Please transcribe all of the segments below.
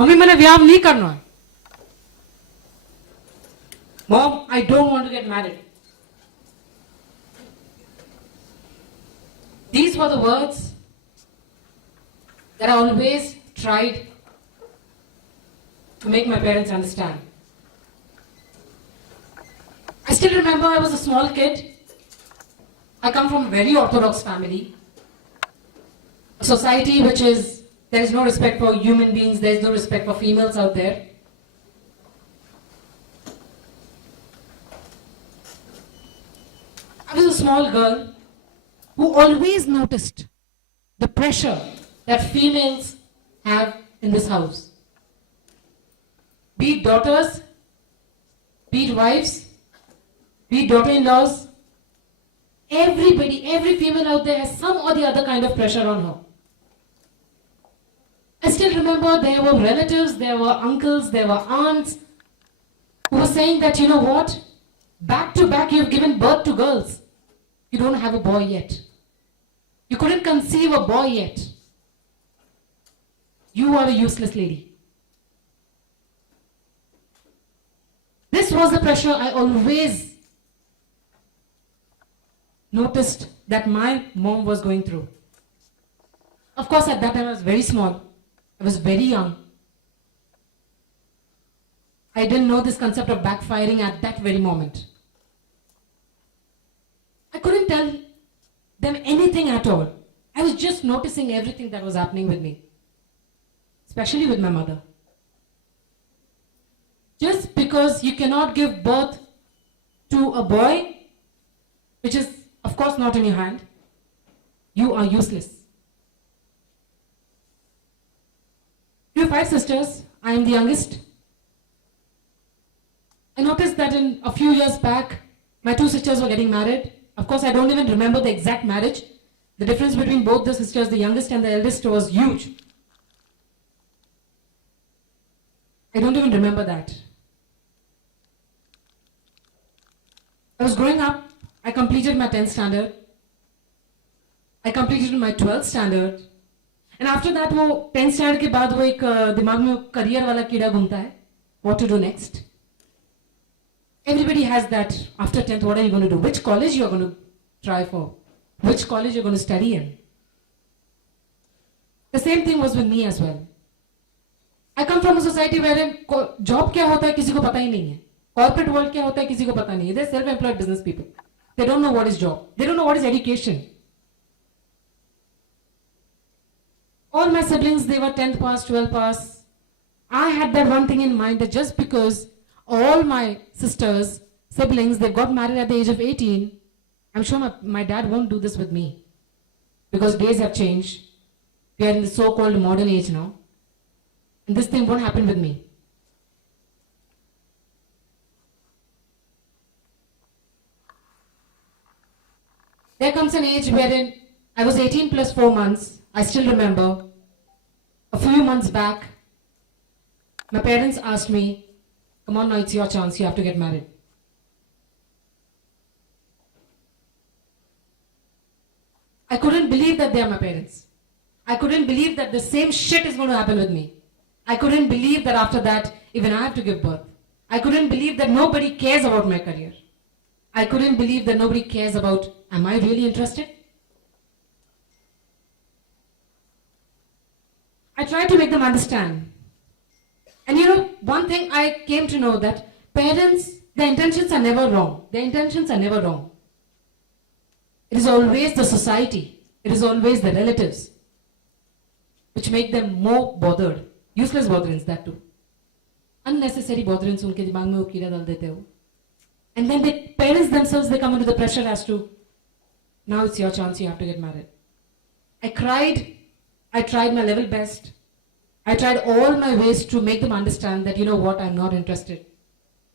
Mummy मैंने व्याह नहीं करना है. Mom, I don't want to get married. These were the words that I always tried to make my parents understand. I still remember I was a small kid. I come from a very orthodox family. A society which is, there is no respect for human beings, there is no respect for females out there. I was a small girl who always noticed the pressure that females have in this house. Be it daughters, be it wives, be it daughter-in-laws, everybody, every female out there has some or the other kind of pressure on her. I still remember there were relatives, there were uncles, there were aunts who were saying that, you know what, back to back you've given birth to girls. You don't have a boy yet. You couldn't conceive a boy yet. You are a useless lady. This was the pressure I always noticed that my mom was going through. Of course, at that time I was very small. I was very young. I didn't know this concept of backfiring at that very moment. I couldn't tell them anything at all. I was just noticing everything that was happening with me, especially with my mother. Just because you cannot give birth to a boy, which is of course not in your hand, you are useless. We have 5 sisters. I am the youngest. I noticed that in a few years back, my 2 sisters were getting married. Of course, I don't even remember the exact marriage. The difference between both the sisters, the youngest and the eldest, was huge. I don't even remember that. I was growing up. I completed my 10th standard. I completed my 12th standard. And after that, वो 10th standard के बाद वो एक दिमाग में career वाला कीड़ा घूमता है. What to do next? Everybody has that. After 10th, what are you going to do? Which college you are going to try for? Which college you are going to study in? The same thing was with me as well. I come from a society wherein job क्या होता है किसी को पता ही नहीं है. Corporate world क्या होता है किसी को पता नहीं है. They're self-employed business people. They don't know what is job. They don't know what is education. All my siblings, they were 10th pass, 12th pass. I had that one thing in mind that just because all my sisters, siblings, they got married at the age of 18, I'm sure my dad won't do this with me. Because days have changed. We are in the so-called modern age now. And this thing won't happen with me. There comes an age wherein I was 18 plus 4 months. I still remember. A few months back, my parents asked me, come on now, it's your chance, you have to get married. I couldn't believe that they are my parents. I couldn't believe that the same shit is going to happen with me. I couldn't believe that after that, even I have to give birth. I couldn't believe that nobody cares about my career. I couldn't believe that nobody cares about, am I really interested? I tried to make them understand. And you know, one thing I came to know that parents, their intentions are never wrong. Their intentions are never wrong. It is always the society. It is always the relatives which make them more bothered. Useless botherings, that too. Unnecessary botherings उनके दिमाग में वो कीड़ा डाल देते हो. And then the parents themselves, they come under the pressure as to, now it's your chance, you have to get married. I cried. I tried my level best. I tried all my ways to make them understand that, you know what, I'm not interested.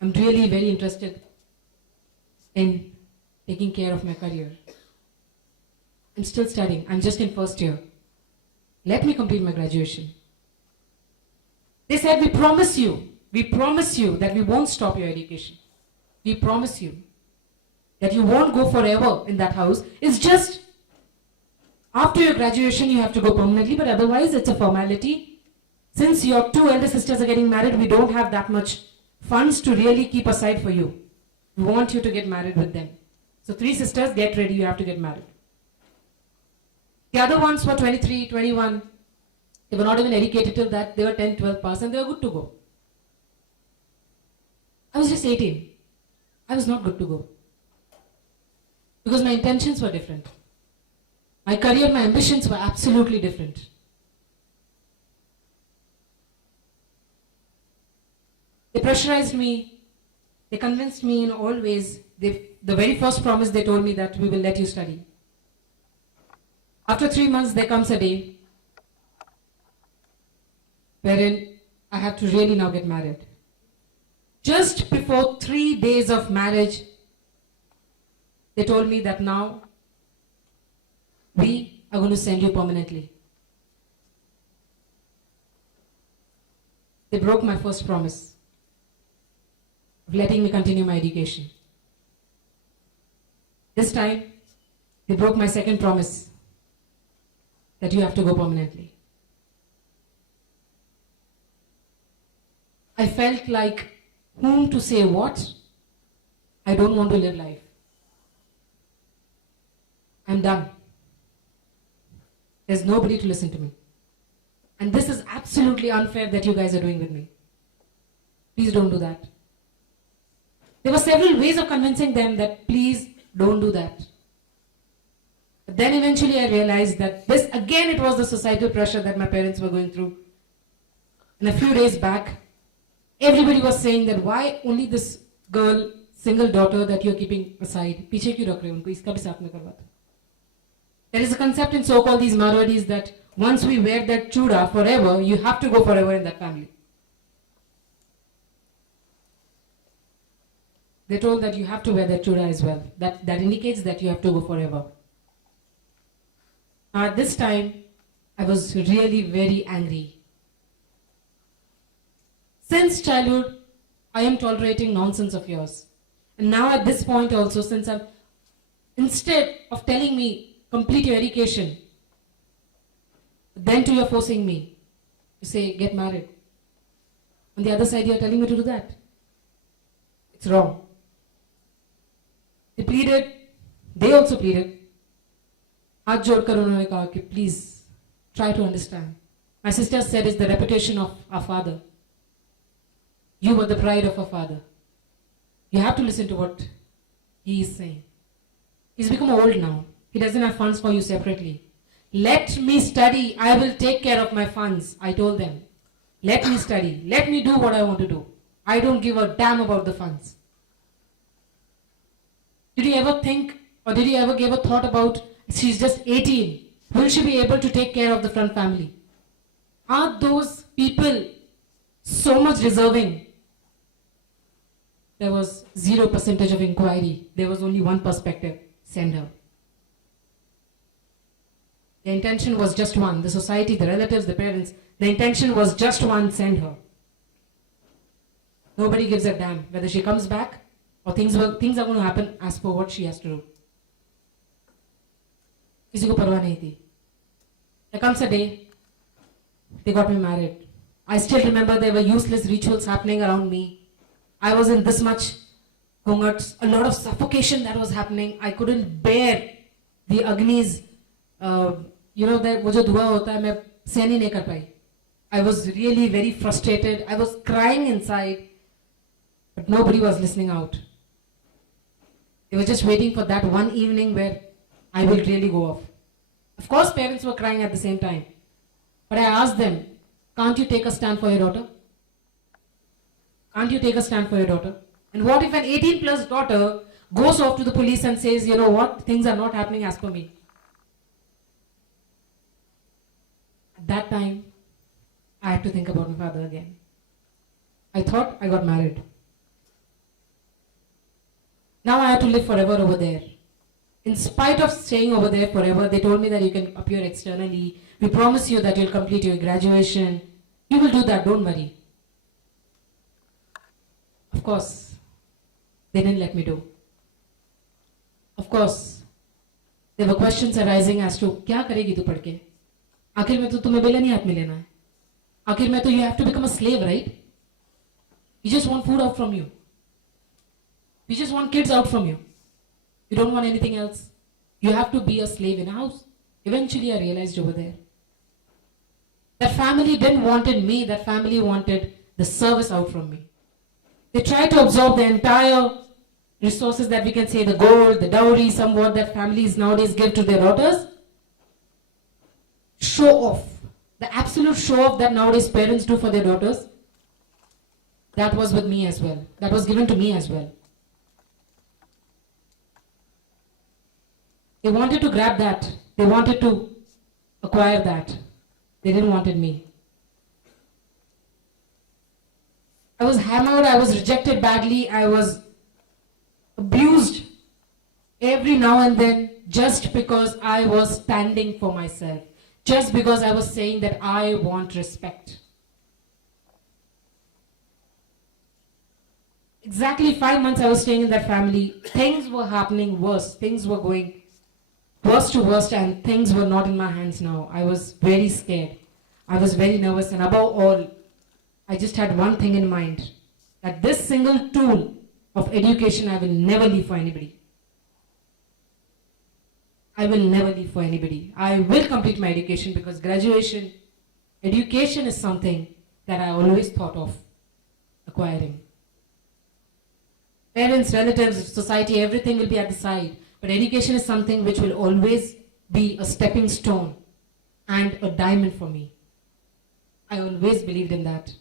I'm really very interested in taking care of my career. I'm still studying. I'm just in first year. Let me complete my graduation. They said, we promise you that we won't stop your education. We promise you that you won't go forever in that house. It's just after your graduation, you have to go permanently, but otherwise it's a formality. since your two elder sisters are getting married, we don't have that much funds to really keep aside for you. We want you to get married with them. So 3 sisters, get ready, you have to get married. The other ones were 23, 21. They were not even educated till that. They were 10, 12 past and they were good to go. I was just 18. I was not good to go. Because my intentions were different. My career, my ambitions were absolutely different. They pressurized me. They convinced me in all ways. The very first promise they told me that we will let you study. After 3 months, there comes a day wherein I have to really now get married. Just before 3 days of marriage, they told me that now we are going to send you permanently. They broke my first promise of letting me continue my education. This time, they broke my second promise that you have to go permanently. I felt like whom to say what? I don't want to live life. I'm done. There's nobody to listen to me. And this is absolutely unfair that you guys are doing with me. Please don't do that. There were several ways of convincing them that please don't do that. But then eventually I realized that this, again, it was the societal pressure that my parents were going through. And a few days back, everybody was saying that why only this girl, single daughter that you're keeping aside, पीछे क्यों रख रहे हो उनको, इसका भी साथ में करवा दो. There is a concept in so-called these Marwadis that once we wear that chuda forever, you have to go forever in that family. They told that you have to wear that chuda as well. That indicates that you have to go forever. Now at this time, I was really very angry. Since childhood, I am tolerating nonsense of yours. And now at this point also, since instead of telling me, complete your education, then too you're forcing me to say, get married. On the other side, you're telling me to do that. It's wrong. They pleaded, they also pleaded. हाथ जोड़कर उन्होंने कहा कि please try to understand. My sister said it's the reputation of our father. You were the pride of our father. You have to listen to what he is saying. He's become old now. He doesn't have funds for you separately. Let me study. I will take care of my funds. I told them. Let me study. Let me do what I want to do. I don't give a damn about the funds. Did you ever think or did you ever give a thought about she's just 18? Will she be able to take care of the front family? Are those people so much deserving? There was 0% of inquiry. There was only one perspective. Send her. The intention was just one. The society, the relatives, the parents. The intention was just one. Send her. Nobody gives a damn whether she comes back or things are going to happen as per what she has to do. किसी को परवाह नहीं थी. There comes a day, they got me married. I still remember there were useless rituals happening around me. I was in this much घूंघट, a lot of suffocation that was happening. I couldn't bear the agnis. That वो जो धुआं होता है मैं सहन ही नहीं कर पाई. I was really very frustrated. I was crying inside, but nobody was listening out. They were just waiting for that one evening where I will really go off. Of course, parents were crying at the same time. But I asked them, can't you take a stand for your daughter? Can't you take a stand for your daughter? And what if an 18 plus daughter goes off to the police and says, you know what, things are not happening as per me? At that time, I had to think about my father again. I thought I got married. Now I have to live forever over there. In spite of staying over there forever, they told me that you can appear externally. We promise you that you'll complete your graduation. You will do that, don't worry. Of course, they didn't let me do. Of course, there were questions arising as to, क्या करेगी तू पढ़ के? आखिर में तो तुम्हें बेला नहीं हाथ में लेना है. आखिर में तो you have to become a slave, right? You just want food out from you. You just want kids out from you. You don't want anything else. You have to be a slave in a house. Eventually I realized over there. That family didn't wanted me, that family wanted the service out from me. They tried to absorb the entire resources that we can say, the gold, the dowry, somewhat that families nowadays give to their daughters. Show off. The absolute show off that nowadays parents do for their daughters. That was with me as well. That was given to me as well. They wanted to grab that. They wanted to acquire that. They didn't wanted me. I was hammered, I was rejected badly, I was abused every now and then just because I was standing for myself. Just because I was saying that I want respect. Exactly 5 months I was staying in that family. Things were happening worse. Things were going worse to worst and things were not in my hands now. I was very scared. I was very nervous and above all, I just had one thing in mind. That this single tool of education I will never leave for anybody. I will never leave for anybody. I will complete my education because education is something that I always thought of acquiring. Parents, relatives, society, everything will be at the side. But education is something which will always be a stepping stone and a diamond for me. I always believed in that.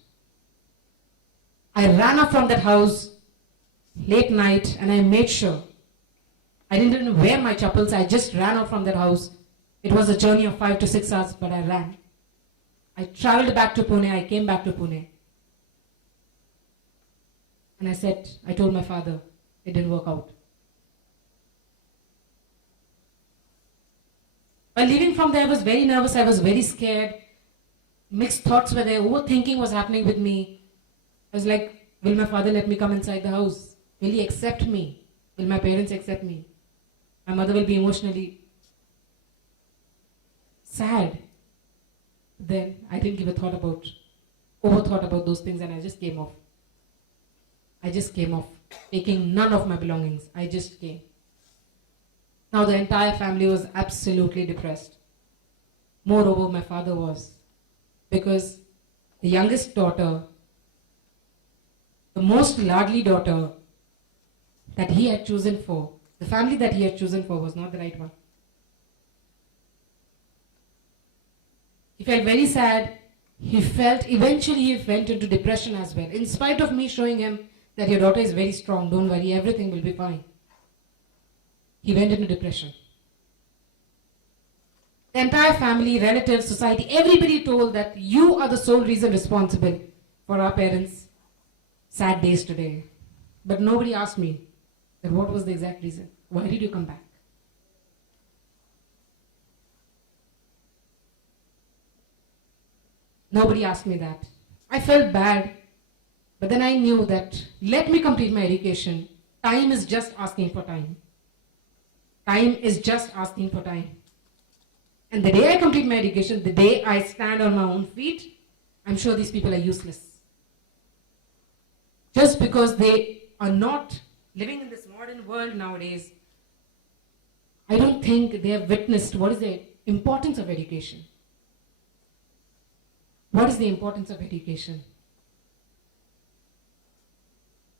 I ran up from that house late night and I made sure. I didn't even wear my chappals, I just ran out from that house. It was a journey of 5 to 6 hours, but I ran. I traveled back to Pune, I came back to Pune. And I told my father, it didn't work out. While leaving from there, I was very nervous, I was very scared. Mixed thoughts were there, overthinking was happening with me. I was like, will my father let me come inside the house? Will he accept me? Will my parents accept me? My mother will be emotionally sad. Then I didn't give a overthought about those things and I just came off. Taking none of my belongings. I just came. Now the entire family was absolutely depressed. Moreover, my father was. Because the youngest daughter, the most ladly daughter that he had chosen for, the family that he had chosen for was not the right one. He felt very sad. Eventually he went into depression as well. In spite of me showing him that your daughter is very strong, don't worry, everything will be fine. He went into depression. The entire family, relatives, society, everybody told that you are the sole reason responsible for our parents' sad days today. But nobody asked me that what was the exact reason. Why did you come back? Nobody asked me that. I felt bad, but then I knew that let me complete my education. Time is just asking for time. Time is just asking for time. And the day I complete my education, the day I stand on my own feet, I'm sure these people are useless. Just because they are not living in this modern world nowadays, I don't think they have witnessed what is the importance of education. What is the importance of education?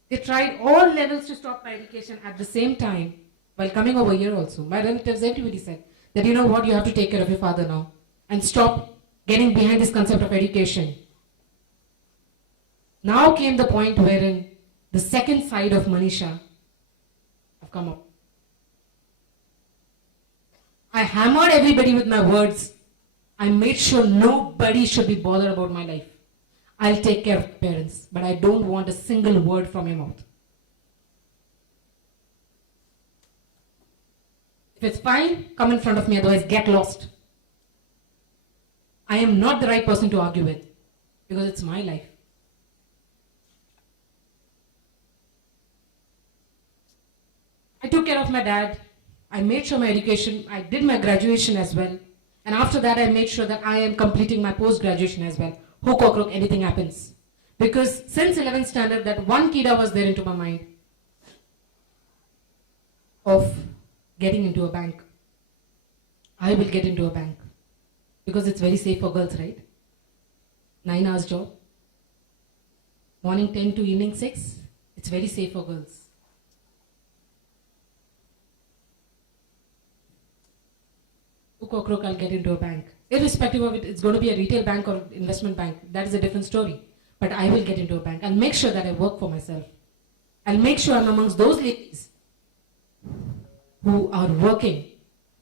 They tried all levels to stop my education at the same time while coming over here also. My relatives, everybody said that you know what, you have to take care of your father now and stop getting behind this concept of education. Now came the point wherein the second side of Manisha have come up. I hammered everybody with my words. I made sure nobody should be bothered about my life. I'll take care of parents, but I don't want a single word from your mouth. If it's fine, come in front of me, otherwise get lost. I am not the right person to argue with because it's my life. I took care of my dad. I made sure my education, I did my graduation as well. And after that, I made sure that I am completing my post-graduation as well. hook or crook, anything happens. Because since 11th standard, that one kida was there into my mind of getting into a bank. I will get into a bank. Because it's very safe for girls, right? 9 hours job. Morning 10 to evening 6. It's very safe for girls. Hook or crook, I'll get into a bank. Irrespective of it, it's going to be a retail bank or investment bank. That is a different story. But I will get into a bank. I'll make sure that I work for myself. I'll make sure I'm amongst those ladies who are working,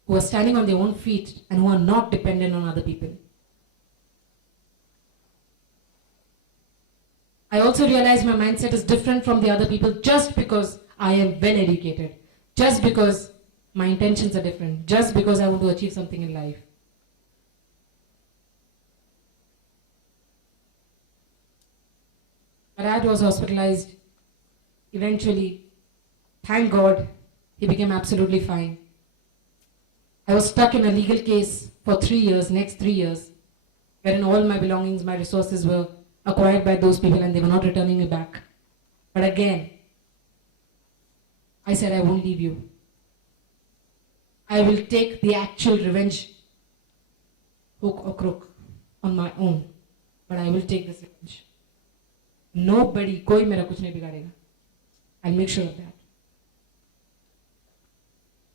who are standing on their own feet, and who are not dependent on other people. I also realize my mindset is different from the other people just because I am well educated, just because my intentions are different, just because I want to achieve something in life. My dad was hospitalized. Eventually, thank God, he became absolutely fine. I was stuck in a legal case for 3 years, next 3 years, wherein all my belongings, my resources were acquired by those people and they were not returning me back. But again, I said, I won't leave you. I will take the actual revenge, hook or crook, on my own. But I will take this revenge. Nobody, koi mera kuch nahi bigadega. I'll make sure of that.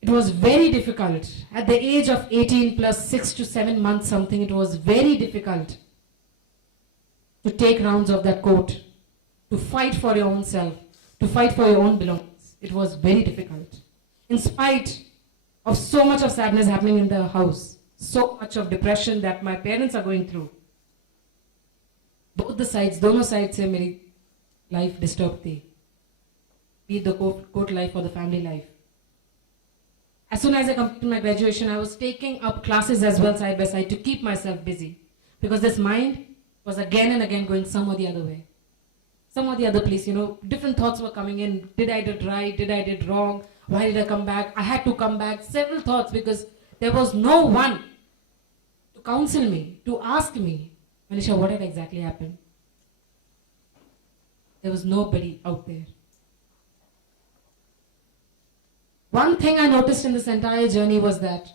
It was very difficult. At the age of 18 plus 6 to 7 months something, it was very difficult to take rounds of that court, to fight for your own self, to fight for your own belongings. It was very difficult. In spite of so much of sadness happening in the house, so much of depression that my parents are going through, both the sides, दोनों sides से मेरी life disturbed थी. Be it the court life or the family life. As soon as I completed my graduation, I was taking up classes as well side by side to keep myself busy. Because this mind was again and again going some or the other way. Some or the other place, different thoughts were coming in. Did I did right? Did I did wrong? Why did I come back? I had to come back. Several thoughts because there was no one to counsel me, to ask me, Manisha, what had exactly happened? There was nobody out there. One thing I noticed in this entire journey was that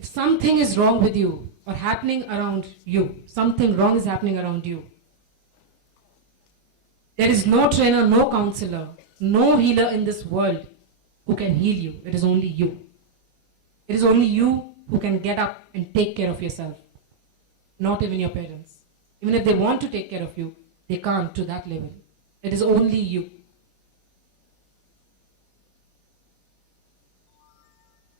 if something is wrong with you or happening around you, something wrong is happening around you, there is no trainer, no counselor, no healer in this world who can heal you. It is only you. It is only you who can get up and take care of yourself. Not even your parents. Even if they want to take care of you, they can't to that level. It is only you.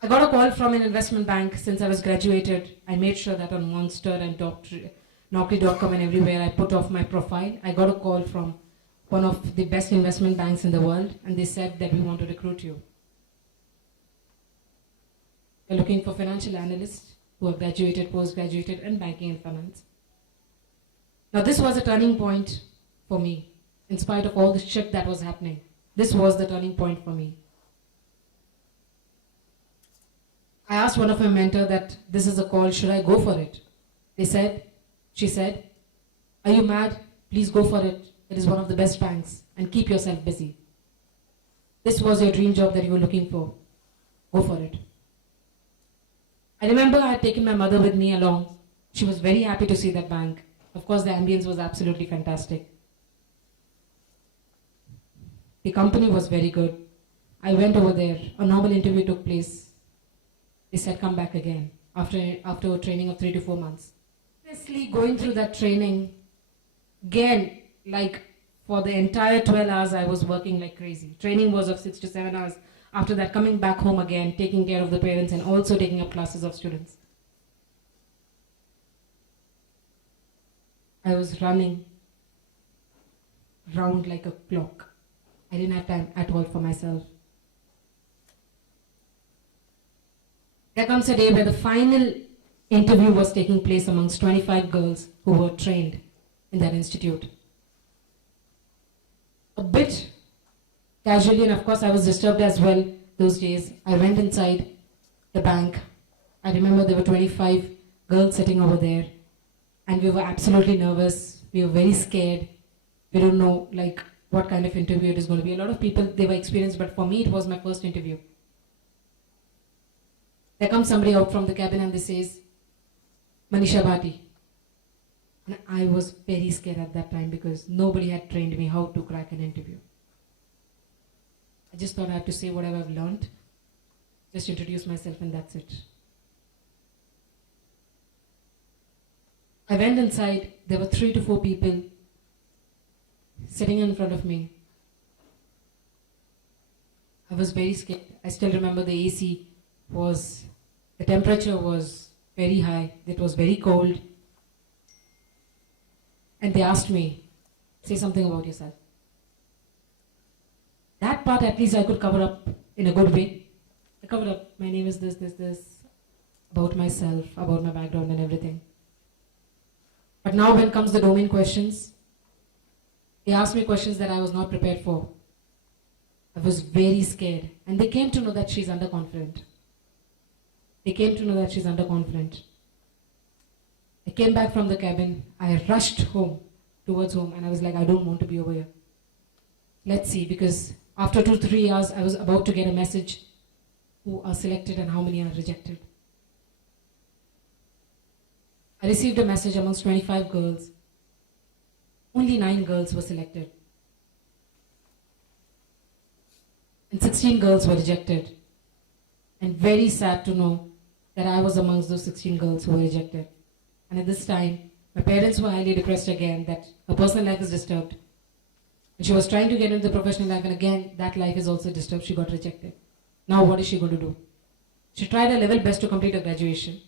I got a call from an investment bank since I was graduated. I made sure that on Monster and Naukri.com and everywhere I put off my profile. I got a call from one of the best investment banks in the world and they said that we want to recruit you. We're looking for financial analysts who have graduated, post-graduated in banking and finance. Now this was a turning point for me. In spite of all the shit that was happening, this was the turning point for me. I asked one of my mentors that this is a call, should I go for it? She said, are you mad? Please go for it. It is one of the best banks and keep yourself busy. This was your dream job that you were looking for. Go for it. I remember I had taken my mother with me along. She was very happy to see that bank. Of course, the ambience was absolutely fantastic. The company was very good. I went over there. A normal interview took place. They said, come back again after a training of 3 to 4 months. Honestly, going through that training, again, like for the entire 12 hours, I was working like crazy. Training was of 6 to 7 hours. After that, coming back home again, taking care of the parents and also taking up classes of students. I was running round like a clock. I didn't have time at all for myself. There comes a day where the final interview was taking place amongst 25 girls who were trained in that institute. A bit casually, and of course I was disturbed as well those days. I went inside the bank. I remember there were 25 girls sitting over there. And we were absolutely nervous. We were very scared. We don't know like what kind of interview it is going to be. A lot of people, they were experienced, but for me, it was my first interview. There comes somebody out from the cabin and they says, Manisha Bhati. And I was very scared at that time because nobody had trained me how to crack an interview. I just thought I have to say whatever I've learned, just introduce myself and that's it. I went inside, there were 3 to 4 people sitting in front of me. I was very scared. I still remember the AC was, the temperature was very high, it was very cold. And they asked me, say something about yourself. That part at least I could cover up in a good way. I covered up, my name is this, about myself, about my background and everything. But now when comes the domain questions, they asked me questions that I was not prepared for. I was very scared. And they came to know that she's underconfident. They came to know that she's underconfident. I came back from the cabin. I rushed home, towards home, and I was like, I don't want to be over here. Let's see, because after 2-3 hours, I was about to get a message who are selected and how many are rejected. I received a message amongst 25 girls. Only 9 girls were selected. And 16 girls were rejected. And very sad to know that I was amongst those 16 girls who were rejected. And at this time, my parents were highly depressed again that her personal life is disturbed. And she was trying to get into the professional life, and again, that life is also disturbed. She got rejected. Now what is she going to do? She tried her level best to complete her graduation.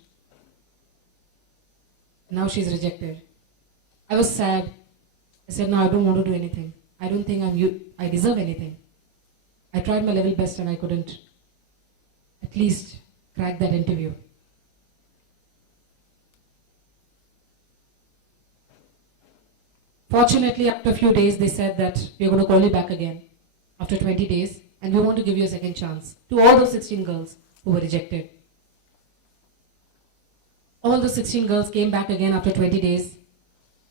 Now she's rejected. I was sad. I said, no, I don't want to do anything. I don't think I deserve anything. I tried my level best and I couldn't at least crack that interview. Fortunately, after a few days, they said that we're going to call you back again after 20 days and we want to give you a second chance to all those 16 girls who were rejected. All the 16 girls came back again after 20 days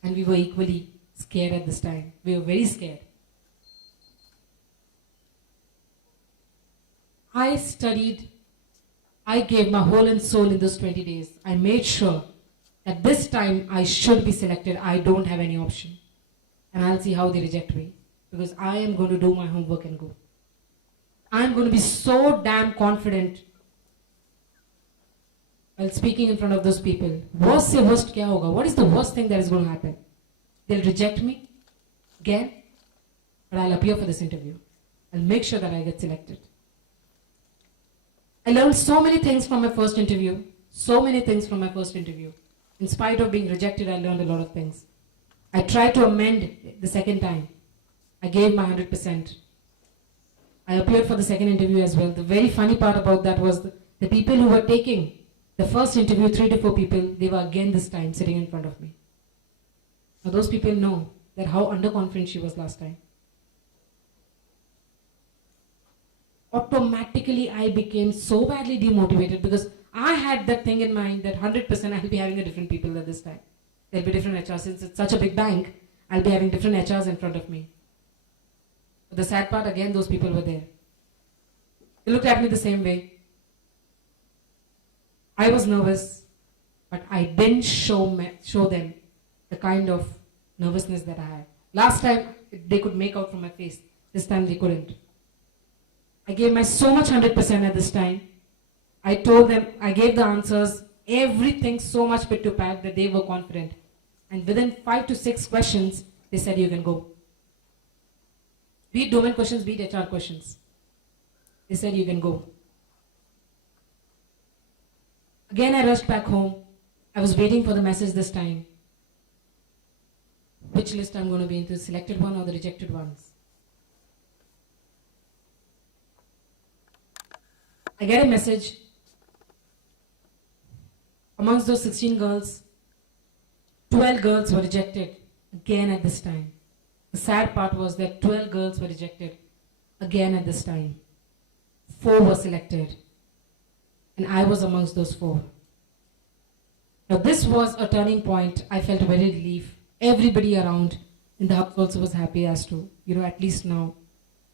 and we were equally scared at this time. We were very scared. I studied, I gave my whole and soul in those 20 days. I made sure that this time I should be selected. I don't have any option. And I'll see how they reject me. Because I am going to do my homework and go. I'm going to be so damn confident while speaking in front of those people. Worst se worst kya hoga? What is the worst thing that is going to happen? They'll reject me again, but I'll appear for this interview. I'll make sure that I get selected. I learned so many things from my first interview. So many things from my first interview. In spite of being rejected, I learned a lot of things. I tried to amend the second time. I gave my 100%. I appeared for the second interview as well. The very funny part about that was the people who were taking the first interview, 3 to 4 people, they were again this time sitting in front of me. Now those people know that how underconfident she was last time. Automatically I became so badly demotivated because I had that thing in mind that 100% I'll be having a different people at this time. There'll be different HRs. Since it's such a big bank, I'll be having different HRs in front of me. But the sad part, again, those people were there. They looked at me the same way. I was nervous, but I didn't show them the kind of nervousness that I had. Last time, they could make out from my face. This time, they couldn't. I gave my so much 100% at this time. I told them, I gave the answers, everything so much fit to pack that they were confident. And within 5 to 6 questions, they said, you can go. Be it domain questions, be it HR questions. They said, you can go. Again, I rushed back home. I was waiting for the message this time. Which list I'm going to be into, the selected one or the rejected ones? I get a message. Amongst those 16 girls, 12 girls were rejected again at this time. The sad part was that 12 girls were rejected again at this time. 4 were selected. And I was amongst those 4. Now this was a turning point. I felt very relief. Everybody around in the house also was happy as to, at least now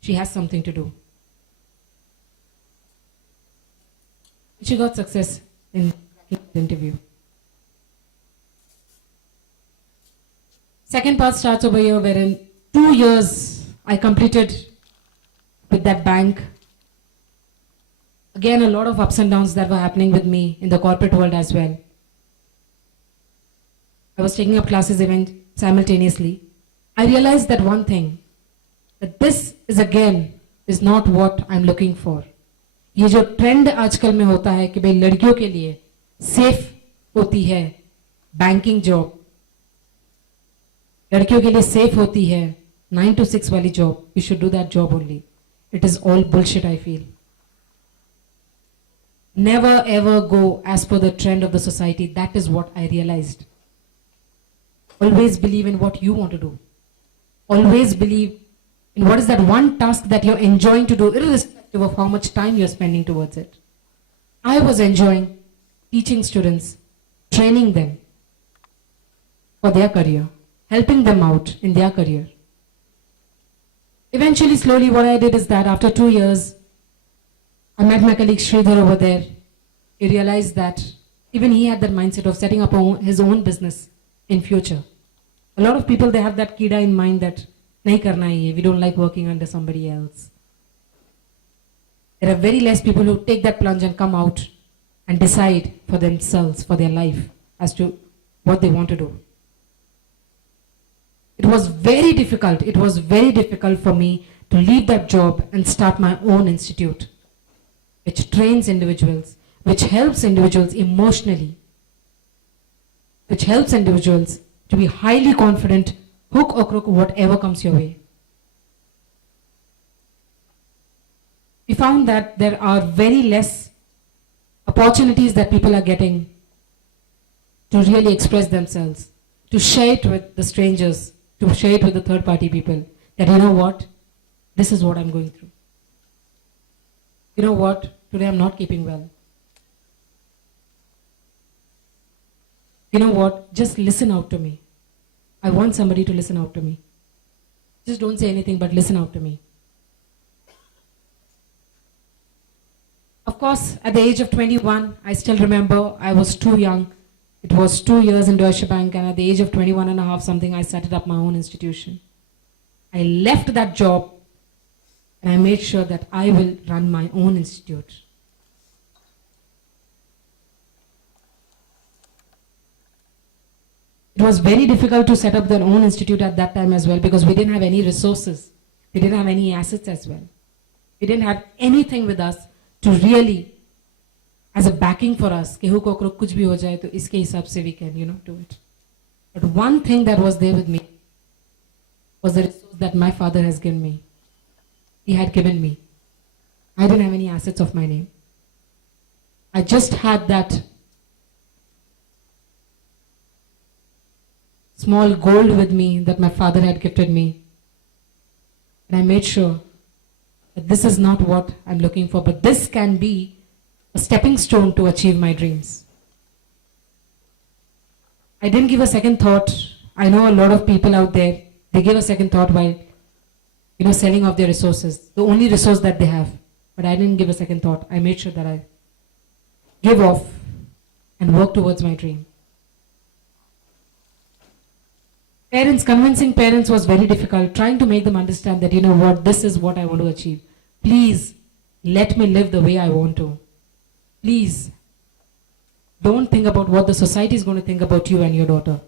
she has something to do. She got success in the interview. Second part starts over here, wherein 2 years I completed with that bank. Again, a lot of ups and downs that were happening with me in the corporate world as well. I was taking up classes even simultaneously. I realized that one thing, that this is not what I'm looking for. ये जो trend आजकल में होता है कि भाई लड़कियों के लिए सेफ होती है बैंकिंग जॉब, लड़कियों के लिए सेफ होती है 9 to 6 वाली job, you should do that job only. It is all bullshit, I feel. Never ever go as per the trend of the society. That is what I realized. Always believe in what you want to do. Always believe in what is that one task that you're enjoying to do, irrespective of how much time you're spending towards it. I was enjoying teaching students, training them for their career, helping them out in their career. Eventually, slowly, what I did is that after 2 years, I met my colleague Sridhar over there. He realized that even he had that mindset of setting up his own business in future. A lot of people, they have that kida in mind that nahi karna hai ye, we don't like working under somebody else. There are very less people who take that plunge and come out and decide for themselves, for their life, as to what they want to do. It was very difficult. It was very difficult for me to leave that job and start my own institute, which trains individuals, which helps individuals emotionally, which helps individuals to be highly confident, hook or crook, whatever comes your way. We found that there are very less opportunities that people are getting to really express themselves, to share it with the strangers, to share it with the third party people, that you know what, this is what I'm going through. You know what, today I'm not keeping well. You know what, just listen out to me. I want somebody to listen out to me. Just don't say anything, but listen out to me. Of course, at the age of 21, I still remember I was too young. It was 2 years in Deutsche Bank, and at the age of 21 and a half something, I set up my own institution. I left that job and I made sure that I will run my own institute. It was very difficult to set up their own institute at that time as well, because we didn't have any resources. We didn't have any assets as well. We didn't have anything with us to really, as a backing for us, कि hook और कुछ भी हो जाए तो इसके हिसाब से we can, do it. But one thing that was there with me was the resource that my father has given me. He had given me. I didn't have any assets of my name. I just had that small gold with me that my father had gifted me. And I made sure that this is not what I'm looking for, but this can be a stepping stone to achieve my dreams. I didn't give a second thought. I know a lot of people out there, they give a second thought while, selling off their resources, the only resource that they have. But I didn't give a second thought. I made sure that I give off and work towards my dream. Convincing parents was very difficult, trying to make them understand that, this is what I want to achieve. Please, let me live the way I want to. Please, don't think about what the society is going to think about you and your daughter.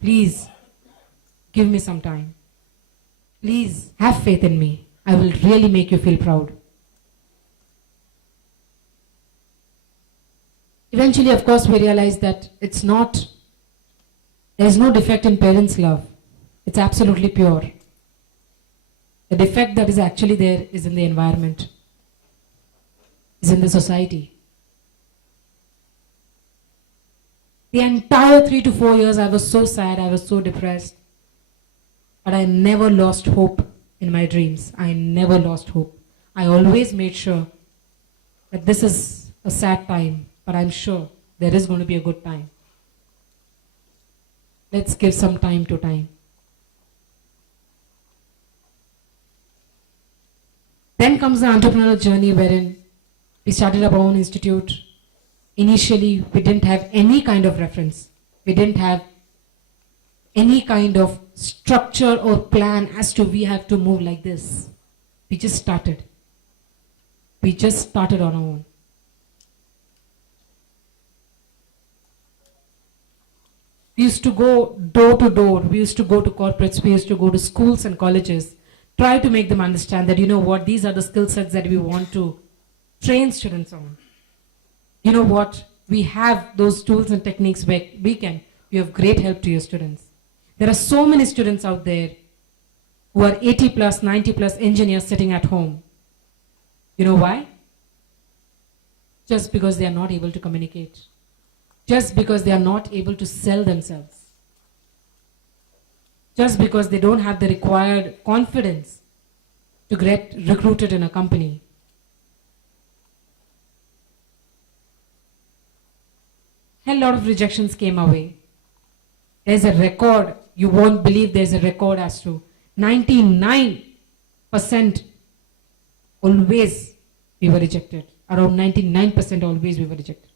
Please, give me some time. Please, have faith in me. I will really make you feel proud. Eventually, of course, we realized that there's no defect in parents' love. It's absolutely pure. The defect that is actually there is in the environment, is in the society. The entire 3 to 4 years, I was so sad, I was so depressed. But I never lost hope in my dreams. I never lost hope. I always made sure that this is a sad time, but I'm sure there is going to be a good time. Let's give some time to time. Then comes the entrepreneurial journey wherein we started our own institute. Initially, we didn't have any kind of reference. We didn't have any kind of structure or plan as to we have to move like this. We just started. We just started on our own. We used to go door to door. We used to go to corporates. We used to go to schools and colleges. Try to make them understand that, you know what, these are the skill sets that we want to train students on. You know what, we have those tools and techniques where we can be of great help to your students. There are so many students out there who are 80 plus, 90 plus engineers sitting at home. You know why? Just because they are not able to communicate. Just because they are not able to sell themselves. Just because they don't have the required confidence to get recruited in a company. A lot of rejections came our way. There's a record, you won't believe there's a record as to 99% always we were rejected. Around 99% always we were rejected.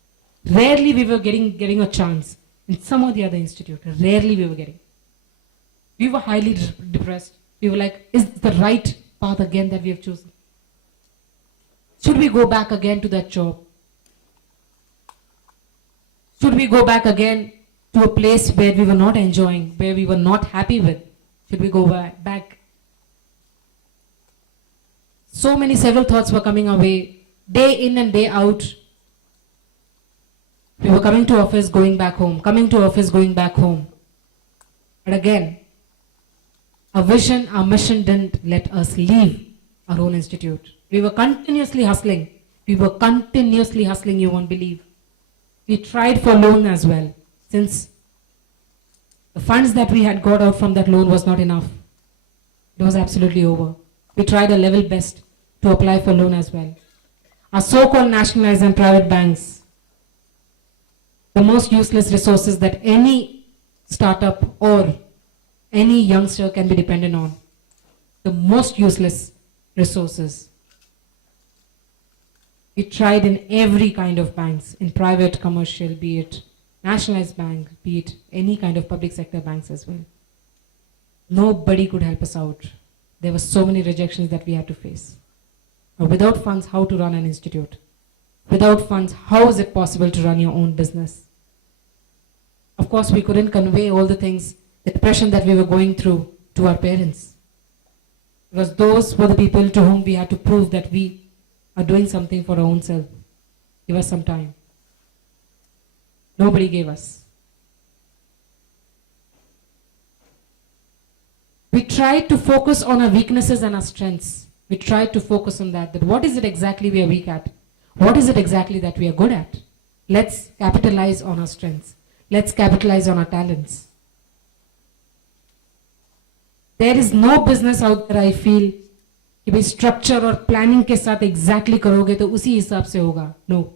Rarely we were getting a chance in some or the other institute. Rarely we were getting. We were highly depressed. We were like, is the right path again that we have chosen? Should we go back again to that job? Should we go back again to a place where we were not enjoying, where we were not happy with? Should we go back? So many several thoughts were coming our way, day in and day out. We were coming to office, going back home, coming to office, going back home. But again, our vision, our mission didn't let us leave our own institute. We were continuously hustling. You won't believe. We tried for loan as well, since the funds that we had got out from that loan was not enough. It was absolutely over. We tried our level best to apply for loan as well. Our so-called nationalized and private banks, the most useless resources that any startup or any youngster can be dependent on. The most useless resources. We tried in every kind of banks, in private, commercial, be it nationalized bank, be it any kind of public sector banks as well. Nobody could help us out. There were so many rejections that we had to face. But without funds, how to run an institute? Without funds, how is it possible to run your own business? Of course, we couldn't convey all the things, the depression that we were going through to our parents. Because those were the people to whom we had to prove that we are doing something for our own self. Give us some time. Nobody gave us. We tried to focus on our weaknesses and our strengths. We tried to focus on that what is it exactly we are weak at? What is it exactly that we are good at? Let's capitalize on our strengths. Let's capitalize on our talents. There is no business out there, I feel, कि भाई structure और planning के साथ exactly करोगे तो उसी हिसाब से होगा. No,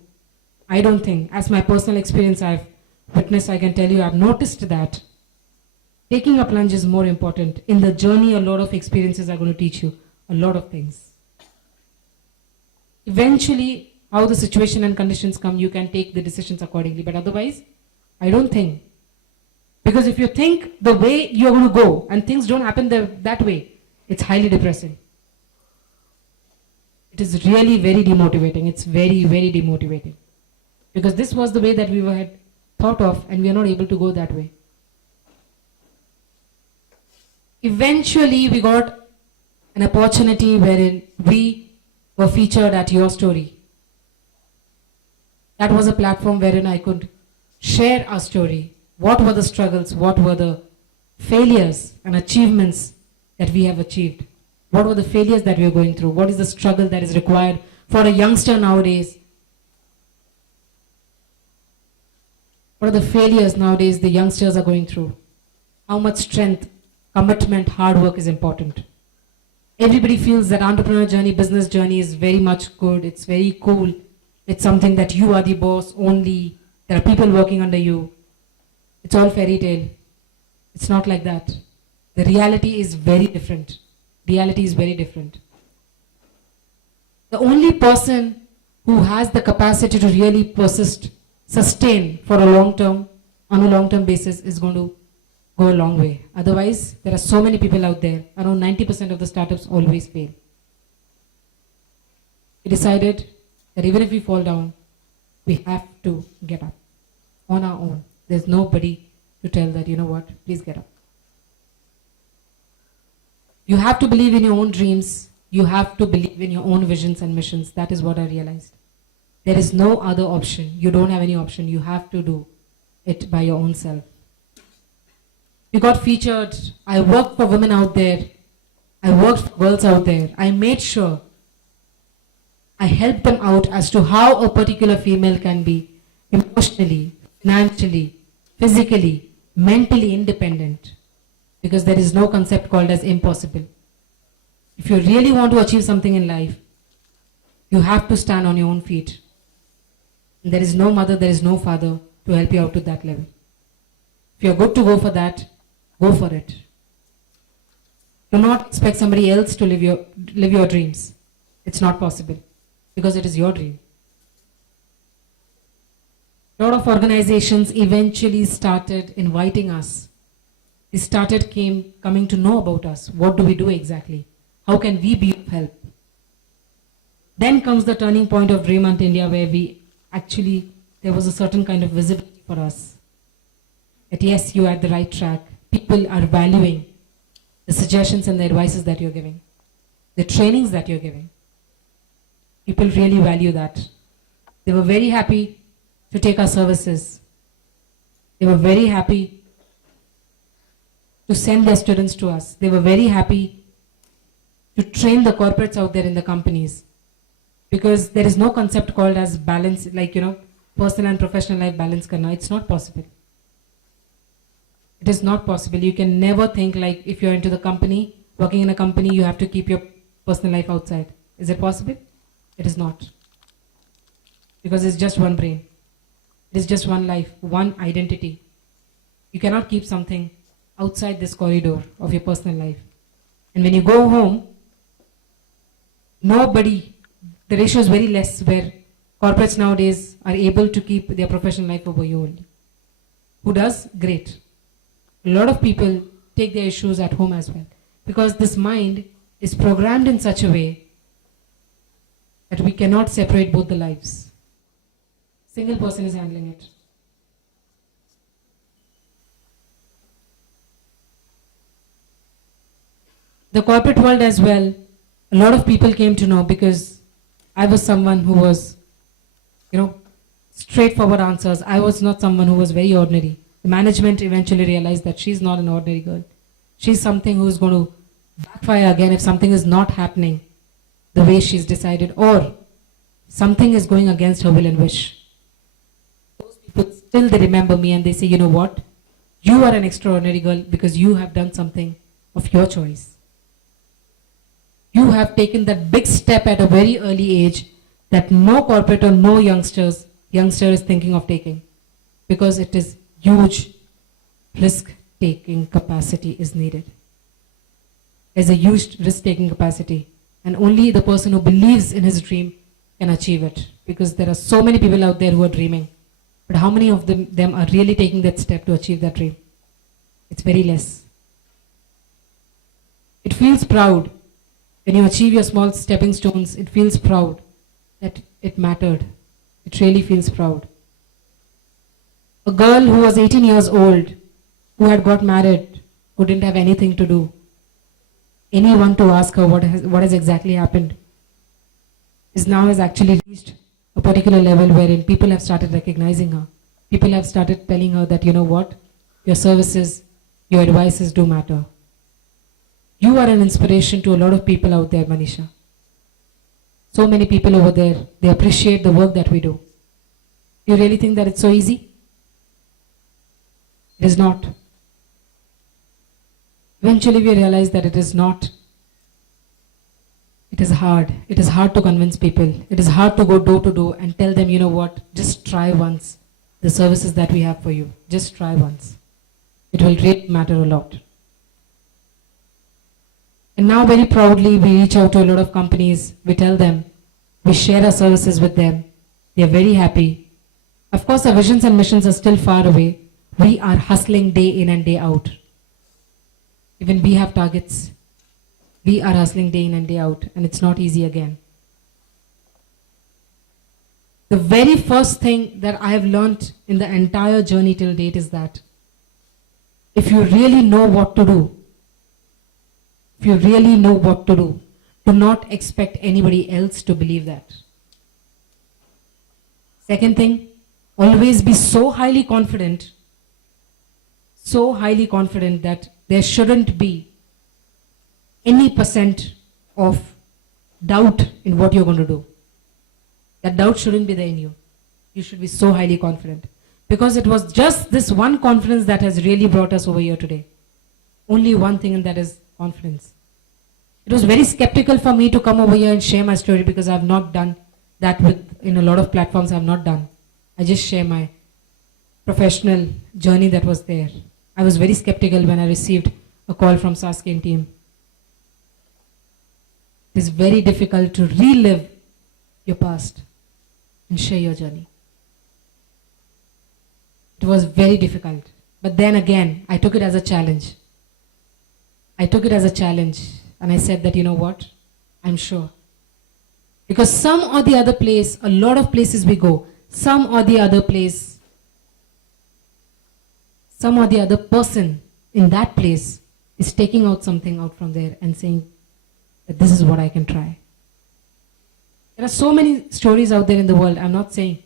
I don't think. As my personal experience I've witnessed, I can tell you, I've noticed that taking a plunge is more important. In the journey, a lot of experiences are going to teach you a lot of things. Eventually, how the situation and conditions come, you can take the decisions accordingly. But otherwise, I don't think. Because if you think the way you're going to go and things don't happen that way, it's highly depressing. It is really very demotivating. It's very, very demotivating. Because this was the way that we had thought of, and we are not able to go that way. Eventually, we got an opportunity wherein we were featured at Your Story. That was a platform wherein I could share our story. What were the struggles? What were the failures and achievements that we have achieved? What were the failures that we are going through? What is the struggle that is required for a youngster nowadays? What are the failures nowadays the youngsters are going through? How much strength, commitment, hard work is important. Everybody feels that entrepreneur journey, business journey is very much good. It's very cool. It's something that you are the boss only. There are people working under you. It's all fairy tale. It's not like that. The reality is very different. Reality is very different. The only person who has the capacity to really persist, sustain for a long term, on a long term basis is going to go a long way. Otherwise, there are so many people out there, around 90% of the startups always fail. We decided that even if we fall down, we have to get up on our own. There's nobody to tell that, you know what, please get up. You have to believe in your own dreams. You have to believe in your own visions and missions. That is what I realized. There is no other option. You don't have any option. You have to do it by your own self. We got featured. I worked for women out there. I worked for girls out there. I made sure I helped them out as to how a particular female can be emotionally, financially, physically, mentally independent. Because there is no concept called as impossible. If you really want to achieve something in life, you have to stand on your own feet. And there is no mother, there is no father to help you out to that level. If you're good to go for that, go for it. Do not expect somebody else to live your dreams. It's not possible because it is your dream. A lot of organizations eventually started inviting us. They started coming to know about us. What do we do exactly? How can we be of help? Then comes the turning point of Dream Hunt India, where there was a certain kind of visibility for us. That yes, you are at the right track. People are valuing the suggestions and the advices that you're giving, the trainings that you're giving. People really value that. They were very happy to take our services. They were very happy to send their students to us. They were very happy to train the corporates out there in the companies. Because there is no concept called as balance, like, personal and professional life balance karna. It's not possible. It is not possible. You can never think like if you're into the company, working in a company, you have to keep your personal life outside. Is it possible? It is not. Because it's just one brain. It is just one life, one identity. You cannot keep something outside this corridor of your personal life. And when you go home, the ratio is very less where corporates nowadays are able to keep their professional life over you only. Who does? Great. A lot of people take their issues at home as well. Because this mind is programmed in such a way that we cannot separate both the lives. Single person is handling it. The corporate world as well, a lot of people came to know because I was someone who was, straightforward answers. I was not someone who was very ordinary. The management eventually realized that she's not an ordinary girl. She's something who's going to backfire again if something is not happening the way she's decided, or something is going against her will and wish. Those people still, they remember me and they say, you know what? You are an extraordinary girl because you have done something of your choice. You have taken that big step at a very early age that no corporate or no youngster is thinking of taking, because it is huge risk-taking capacity is needed. There's a huge risk-taking capacity, and only the person who believes in his dream can achieve it, because there are so many people out there who are dreaming, but how many of them are really taking that step to achieve that dream? It's very less. It feels proud. When you achieve your small stepping stones, it feels proud that it mattered. It really feels proud. A girl who was 18 years old, who had got married, who didn't have anything to do, anyone to ask her what has exactly happened, has actually reached a particular level wherein people have started recognizing her. People have started telling her that, you know what, your services, your advices do matter. You are an inspiration to a lot of people out there, Manisha. So many people over there, they appreciate the work that we do. You really think that it's so easy? It is not. Eventually we realize that it is not. It is hard. It is hard to convince people. It is hard to go door to door and tell them, you know what, just try once the services that we have for you. Just try once. It will really matter a lot. And now very proudly we reach out to a lot of companies, we tell them, we share our services with them, they are very happy. Of course our visions and missions are still far away. We are hustling day in and day out. Even we have targets. We are hustling day in and day out, and it's not easy again. The very first thing that I have learned in the entire journey till date is that if you really know what to do, do not expect anybody else to believe that. Second thing, always be so highly confident that there shouldn't be any percent of doubt in what you're going to do. That doubt shouldn't be there in you. You should be so highly confident. Because it was just this one confidence that has really brought us over here today. Only one thing, and that is confidence. It was very skeptical for me to come over here and share my story, because I have not done that in a lot of platforms. I have not done. I just share my professional journey that was there. I was very skeptical when I received a call from Saskia team. It is very difficult to relive your past and share your journey. It was very difficult. But then again, I took it as a challenge. And I said that, you know what? I'm sure. Because some or the other place, a lot of places we go, some or the other person in that place is taking out something out from there and saying that this is what I can try. There are so many stories out there in the world. I'm not saying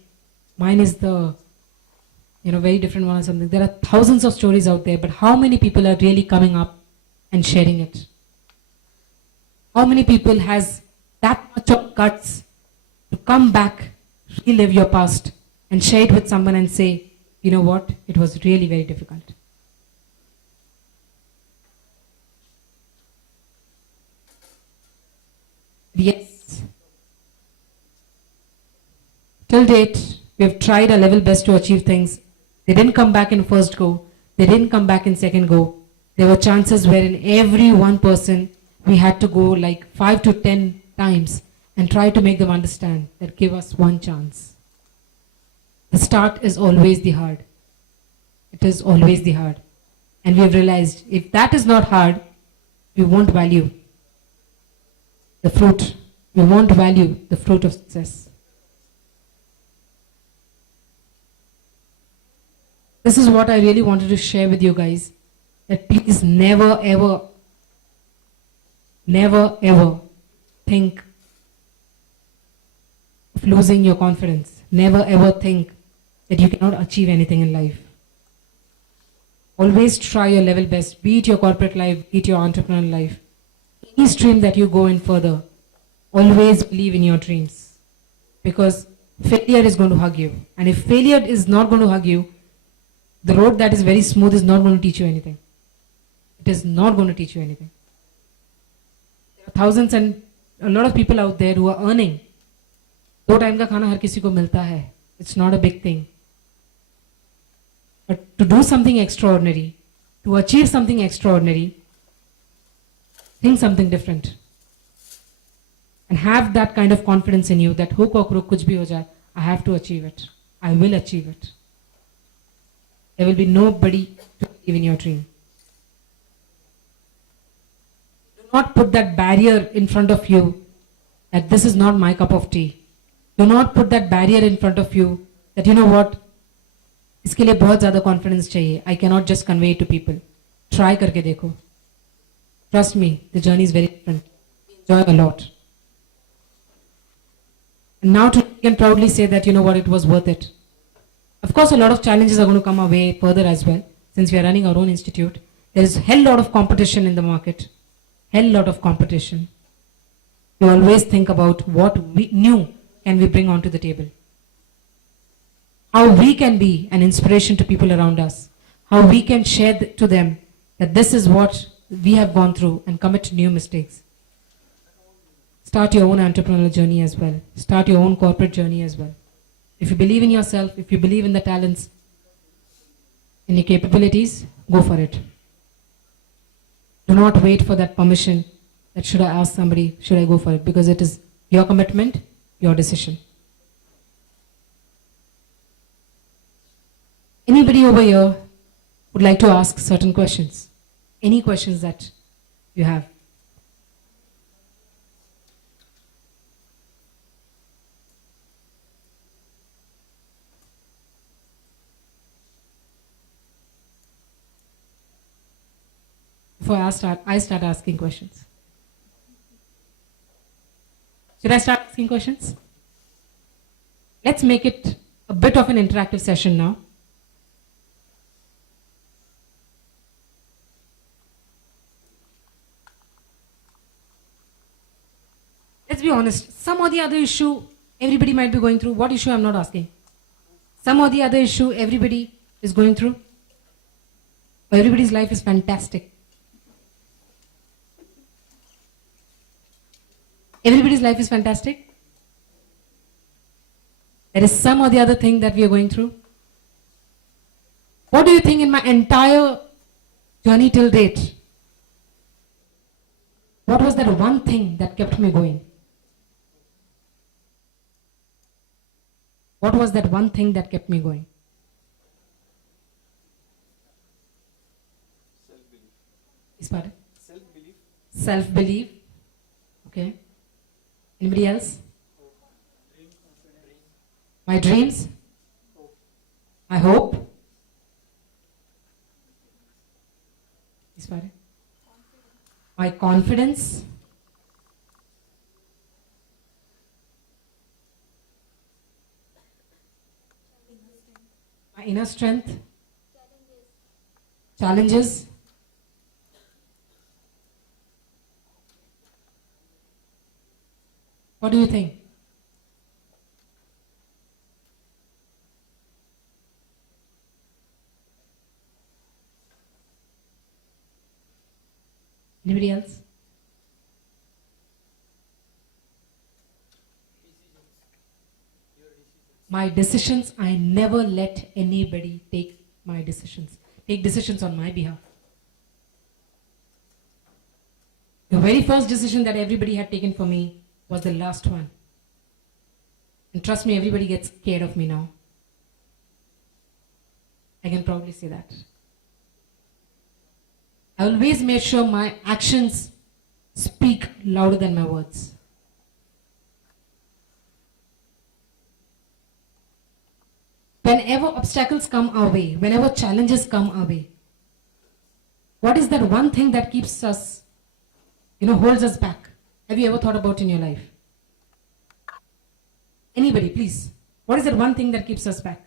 mine is the very different one or something. There are thousands of stories out there, but how many people are really coming up and sharing it? How many people has that much of guts to come back, relive your past, and share it with someone and say, you know what, it was really very difficult. Yes. Till date, we have tried our level best to achieve things. They didn't come back in first go. They didn't come back in second go. There were chances wherein every one person, we had to go like 5 to 10 times and try to make them understand that give us one chance. The start is always the hard. It is always the hard. And we have realized if that is not hard, we won't value the fruit. We won't value the fruit of success. This is what I really wanted to share with you guys. That please never ever think of losing your confidence. Never ever think that you cannot achieve anything in life. Always try your level best, be it your corporate life, be it your entrepreneurial life. Any stream that you go in further, always believe in your dreams. Because failure is going to hug you. And if failure is not going to hug you, the road that is very smooth is not going to teach you anything. It is not going to teach you anything. There are thousands and a lot of people out there who are earning. 2 time का खाना हर किसी को मिलता है. It's not a big thing. But to do something extraordinary, to achieve something extraordinary, think something different. And have that kind of confidence in you that hook or crook kuch bhi ho jaye, I have to achieve it. I will achieve it. There will be nobody to believe in your dream. Do not put that barrier in front of you that this is not my cup of tea. Do not put that barrier in front of you that you know what, इसके लिए बहुत ज़्यादा confidence चाहिए. I cannot just convey it to people. Try करके देखो. Trust me, the journey is very different. Enjoy a lot. And now you can proudly say that you know what, it was worth it. Of course, a lot of challenges are going to come our way further as well. Since we are running our own institute, there is a hell lot of competition in the market. Hell lot of competition. We always think about what new can we bring onto the table. How we can be an inspiration to people around us. How we can share to them that this is what we have gone through and commit new mistakes. Start your own entrepreneurial journey as well. Start your own corporate journey as well. If you believe in yourself, if you believe in the talents, Any capabilities, go for it. Do not wait for that permission that should I ask somebody, should I go for it? Because it is your commitment, your decision. Anybody over here would like to ask certain questions? Any questions that you have? Before I start asking questions. Should I start asking questions? Let's make it a bit of an interactive session now. Let's be honest, some or the other issue everybody might be going through. What issue I'm not asking? Some or the other issue everybody is going through. Everybody's life is fantastic. Everybody's life is fantastic. There is some or the other thing that we are going through. What do you think in my entire journey till date? What was that one thing that kept me going? What was that one thing that kept me going? Self-belief. Is part Self-belief. self-belief. Okay. Anybody else? My dreams. My hope. Is part my confidence. My inner strength. Challenges. What do you think? Anybody else? My decisions, I never let anybody take my decisions. Take decisions on my behalf. The very first decision that everybody had taken for me was the last one. And trust me, everybody gets scared of me now. I can probably say that. I always made sure my actions speak louder than my words. Whenever obstacles come our way, whenever challenges come our way, what is that one thing that keeps us, holds us back? Have you ever thought about in your life? Anybody, please. What is that one thing that keeps us back?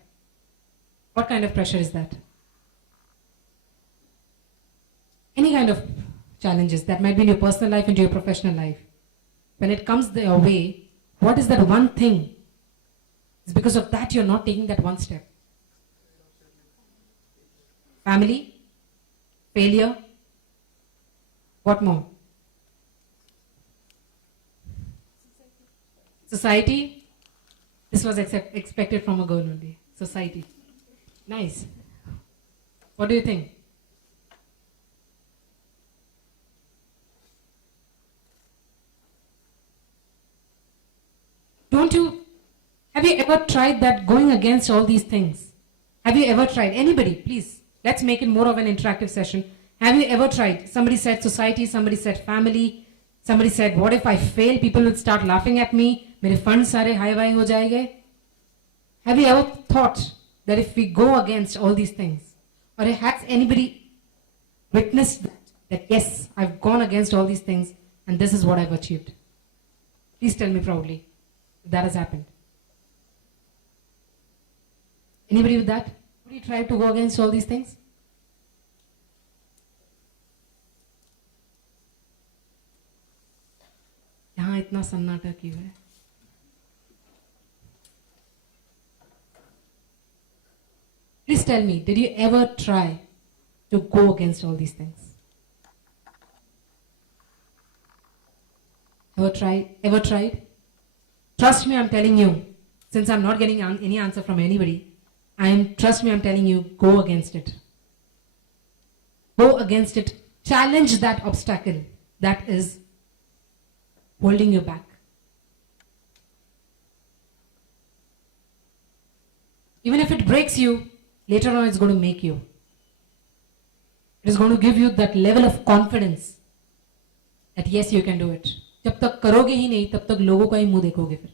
What kind of pressure is that? Any kind of challenges that might be in your personal life and your professional life. When it comes your way, what is that one thing? It's because of that you're not taking that one step. Family, failure, what more? Society. This was expected from a girl only. Society. Nice. What do you think? Have you ever tried that going against all these things? Have you ever tried? Anybody, please. Let's make it more of an interactive session. Have you ever tried? Somebody said society, somebody said family, somebody said, what if I fail? People will start laughing at me. Mere funds sare high ho jayenge. Have you ever thought that if we go against all these things, or has anybody witnessed that yes, I've gone against all these things and this is what I've achieved? Please tell me proudly if that has happened. Anybody with that? Would you try to go against all these things? यहाँ इतना सन्नाटा क्यों है? Please tell me, did you ever try to go against all these things? Ever tried? Ever tried? Trust me, I'm telling you, since I'm not getting any answer from anybody, trust me, I'm telling you, go against it. Go against it. Challenge that obstacle that is holding you back. Even if it breaks you, later on it's going to make you. It is going to give you that level of confidence that yes, you can do it. जब तक करोगे ही नहीं, तब तक लोगों का ही मुंह देखोगे फिर.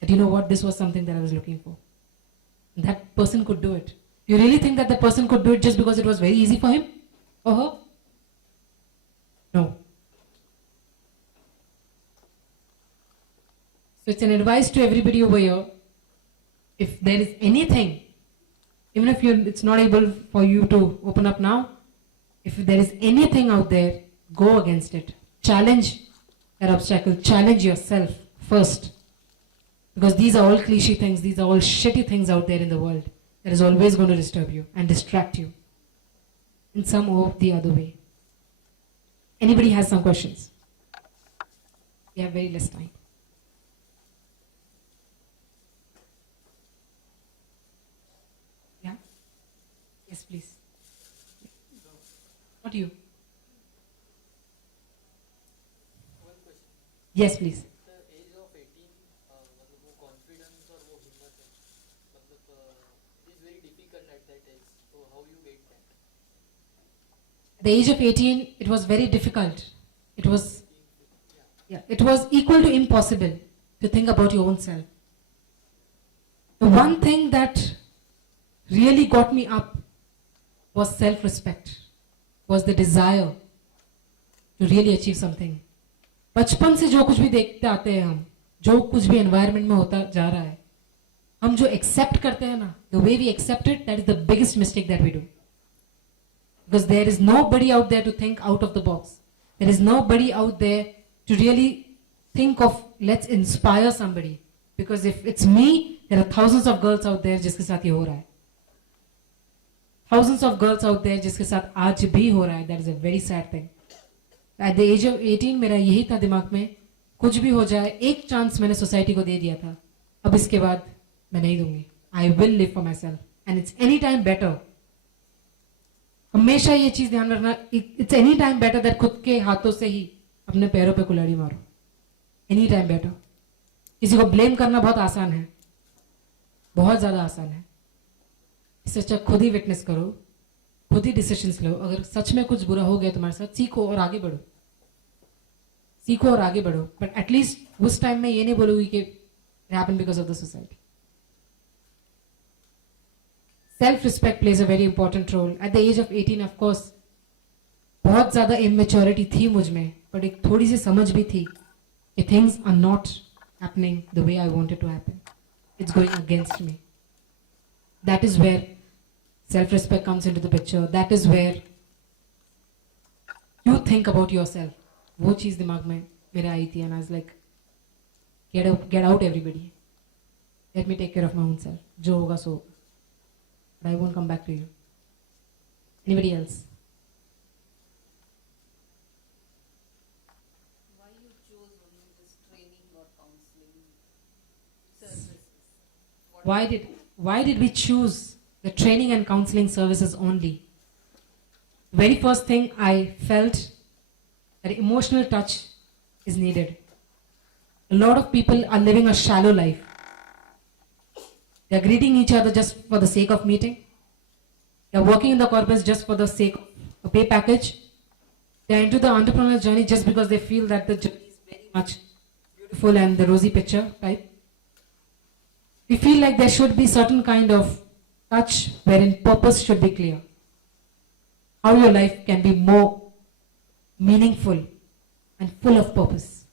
That you know what, this was something that I was looking for. That person could do it. You really think that the person could do it just because it was very easy for him or her? No. So it's an advice to everybody over here. If there is anything, even if it's not able for you to open up now, if there is anything out there, go against it. Challenge that obstacle. Challenge yourself first. Because these are all cliche things, these are all shitty things out there in the world that is always going to disturb you and distract you in some or the other way. Anybody has some questions? We have very less time. Yeah? Yes, please. What do you? One question. Yes, please. The age of 18, मतलब वो confidence और वो हिम्मत है, मतलब it is very difficult at that age. So how you get that? At the age of 18, it was very difficult. It was, it was equal to impossible to think about your own self. The one thing that really got me up was self-respect, was the desire to really achieve something. बचपन से जो कुछ भी देखते आते हैं हम, जो कुछ भी एनवायरनमेंट में होता जा रहा है, हम जो एक्सेप्ट करते हैं ना, the way we accept it, that is the biggest mistake that we do. Because there is nobody out there to think out of the box. There is nobody out there to really think of, let's inspire somebody. Because if it's me, there are thousands of girls out there जिसके साथ ये हो रहा है. Thousands of girls out there जिसके साथ आज भी हो रहा है. That is a very sad thing. At the age of 18 मेरा यही था दिमाग में, कुछ भी हो जाए, एक चांस मैंने सोसाइटी को दे दिया था, अब इसके बाद मैं नहीं दूंगी. I will live for myself and it's any time better. हमेशा ये चीज ध्यान रखना, it's any time better that खुद के हाथों से ही अपने पैरों पे कुल्हाड़ी मारो. Any time better. किसी को ब्लेम करना बहुत आसान है, बहुत ज्यादा आसान है. इससे अच्छा खुद ही विटनेस करो, खुद ही डिसीजंस लो. अगर सच में कुछ बुरा हो गया तुम्हारे साथ, सीखो और आगे बढ़ो. सीखो और आगे बढ़ो. बट एटलीस्ट उस टाइम में ये नहीं बोलूंगी कि it happened because of the society. Self-respect plays a very important role. At the age of 18, of course, बहुत ज़्यादा immaturity थी मुझ में, but एक थोड़ी सी समझ भी थी कि things are not happening the way I wanted to happen. It's going against me. That is where self-respect comes into the picture. That is where you think about yourself. वो चीज़ दिमाग में मेरे आई थी, and I was like, get out everybody. Let me take care of my own self. जो होगा सो होगा. But I won't come back to you. Anybody else? Why you chose only this training or counseling services? Why did we choose the training and counseling services only? The very first thing I felt that emotional touch is needed. A lot of people are living a shallow life. They are greeting each other just for the sake of meeting. They are working in the corporates just for the sake of a pay package. They are into the entrepreneurial journey just because they feel that the journey is very much beautiful and the rosy picture type. We feel like there should be certain kind of touch wherein purpose should be clear. How your life can be more meaningful and full of purpose.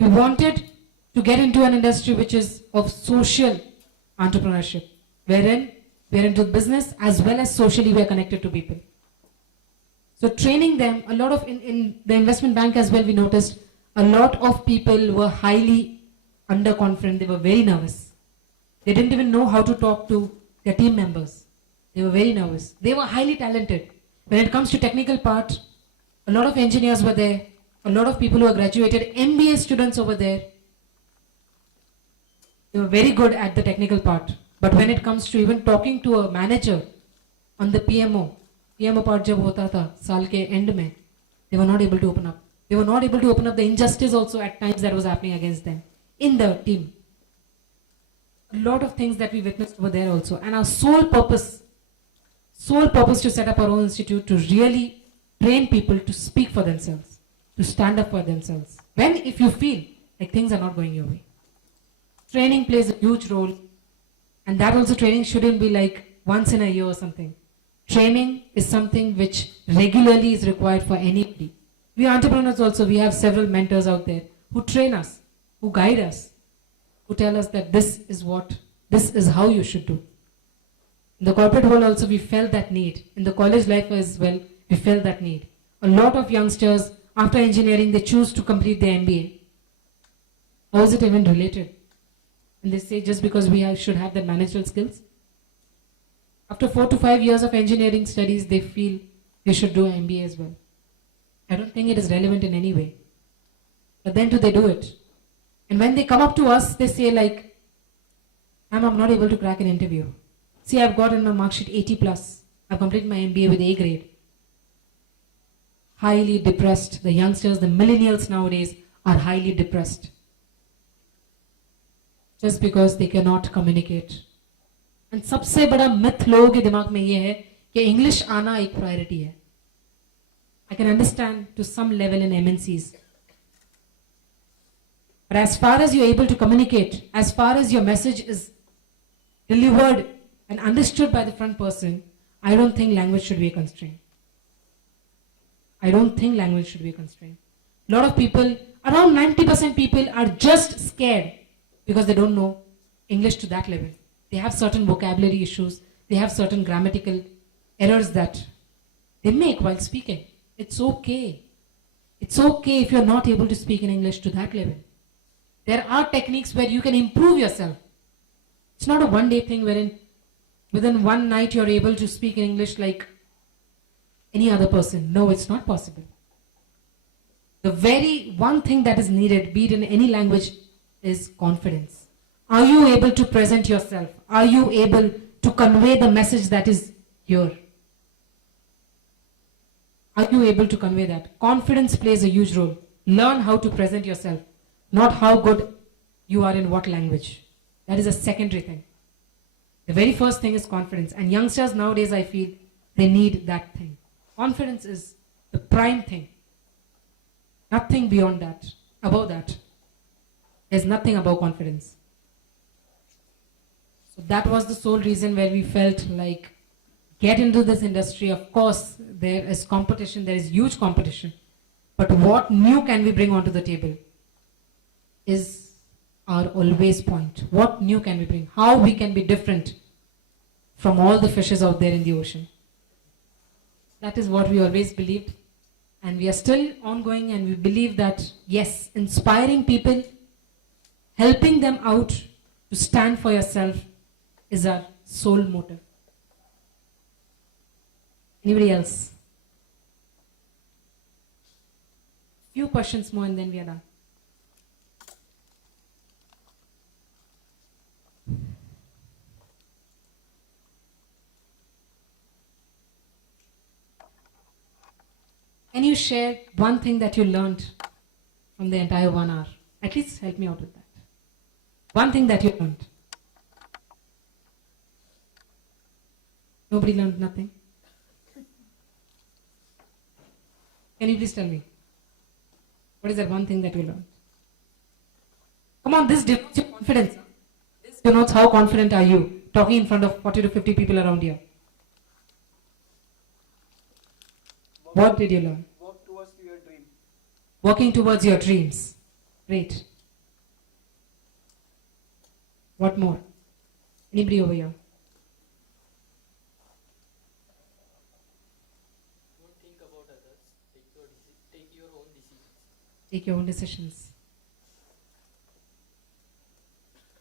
We wanted to get into an industry which is of social entrepreneurship, wherein we are into business as well as socially we are connected to people. So training them, a lot of in the investment bank as well, we noticed a lot of people were highly underconfident. They were very nervous. They didn't even know how to talk to their team members. They were very nervous. They were highly talented. When it comes to technical part, a lot of engineers were there. A lot of people who are graduated, MBA students over there. They were very good at the technical part. But when it comes to even talking to a manager on the PMO, PM apart जब होता था साल के end में, they were not able to open up. They were not able to open up the injustice also at times that was happening against them in the team. A lot of things that we witnessed over there also. And our sole purpose to set up our own institute to really train people to speak for themselves, to stand up for themselves. When if you feel like things are not going your way. Training plays a huge role, and that also training shouldn't be like once in a year or something. Training is something which regularly is required for anybody. We entrepreneurs also, we have several mentors out there who train us, who guide us, who tell us that this is how you should do. In the corporate world also we felt that need. In the college life as well, we felt that need. A lot of youngsters, after engineering, they choose to complete their MBA. How is it even related? And they say just because we should have the managerial skills. After 4 to 5 years of engineering studies, they feel they should do an MBA as well. I don't think it is relevant in any way. But then do they do it? And when they come up to us, they say like, I'm not able to crack an interview. See, I've got in my mark sheet 80 plus. I've completed my MBA with A grade. Highly depressed. The youngsters, the millennials nowadays are highly depressed. Just because they cannot communicate. And सबसे बड़ा myth लोगों के दिमाग में ये है कि English आना एक priority है. I can understand to some level in MNCs. But as far as you're able to communicate, as far as your message is delivered and understood by the front person, I don't think language should be a constraint. I don't think language should be a constraint. A lot of people, around 90% people are just scared because they don't know English to that level. They have certain vocabulary issues. They have certain grammatical errors that they make while speaking. It's okay. It's okay if you're not able to speak in English to that level. There are techniques where you can improve yourself. It's not a one-day thing wherein within one night you're able to speak in English like any other person. No, it's not possible. The very one thing that is needed, be it in any language, is confidence. Are you able to present yourself? Are you able to convey the message that is here? Are you able to convey that? Confidence plays a huge role. Learn how to present yourself, not how good you are in what language. That is a secondary thing. The very first thing is confidence. And youngsters nowadays, I feel, they need that thing. Confidence is the prime thing. Nothing beyond that, above that. There's nothing above confidence. So that was the sole reason where we felt like, get into this industry. Of course, there is competition, there is huge competition. But what new can we bring onto the table is our always point. What new can we bring? How we can be different from all the fishes out there in the ocean. That is what we always believed. And we are still ongoing, and we believe that, yes, inspiring people, helping them out to stand for yourself is our sole motive. Anybody else? Few questions more and then we are done. Can you share one thing that you learned from the entire 1 hour? At least help me out with that. One thing that you learned. Nobody learned nothing? Can you please tell me? What is that one thing that you learned? Come on, this denotes your confidence. This denotes how confident are you talking in front of 40 to 50 people around here. What did you learn? Work towards your dream. Working towards your dreams. Great. What more? Anybody over here? Don't think about others. Take your own decisions. Take your own decisions.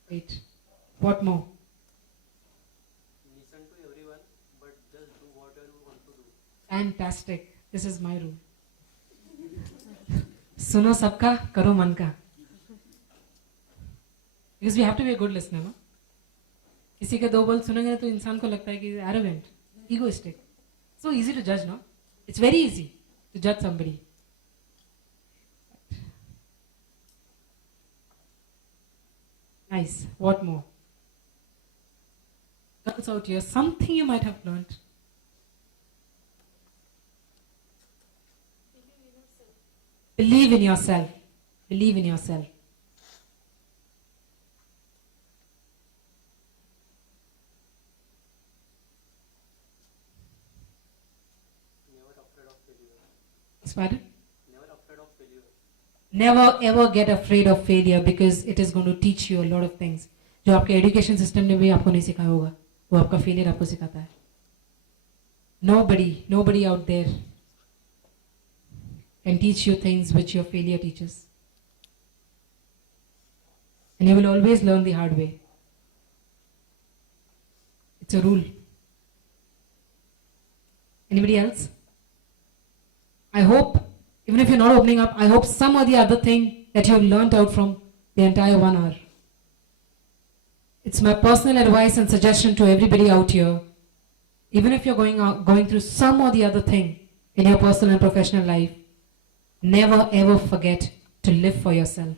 Great. What more? Listen to everyone, but just do whatever you want to do. Fantastic. This is my rule. सुनो सबका, करो मन का. Because we have to be a good listener, no? किसी के 2 बोल सुनेंगे तो इंसान को लगता है कि arrogant, egoistic. So easy to judge, no? It's very easy to judge somebody. Nice. What more? Girls out here, something you might have learned. Believe in yourself. Believe in yourself. Never afraid of failure. Pardon? Never afraid of failure. Never ever get afraid of failure because it is going to teach you a lot of things. जो आपके education system ने भी आपको नहीं सिखाया होगा वो आपका फेलियर आपको सिखाता है. Nobody out there can teach you things which your failure teaches. And you will always learn the hard way. It's a rule. Anybody else? I hope, even if you're not opening up, I hope some or the other thing that you've learned out from the entire 1 hour. It's my personal advice and suggestion to everybody out here. Even if you're going through some or the other thing in your personal and professional life, never ever forget to live for yourself.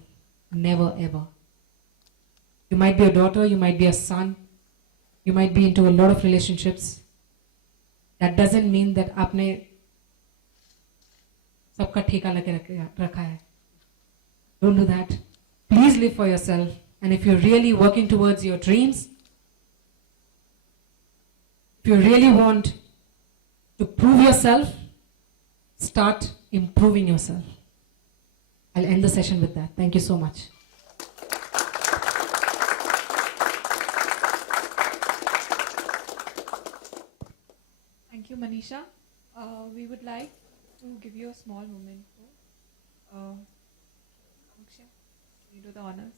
Never ever. You might be a daughter, you might be a son, you might be into a lot of relationships. That doesn't mean that आपने सबका ठेका लगे रखा है. Don't do that. Please live for yourself. And if you're really working towards your dreams, if you really want to prove yourself, start improving yourself. I'll end the session with that. Thank you so much. Thank you, Manisha. We would like to give you a small moment. Akshay, you do the honors.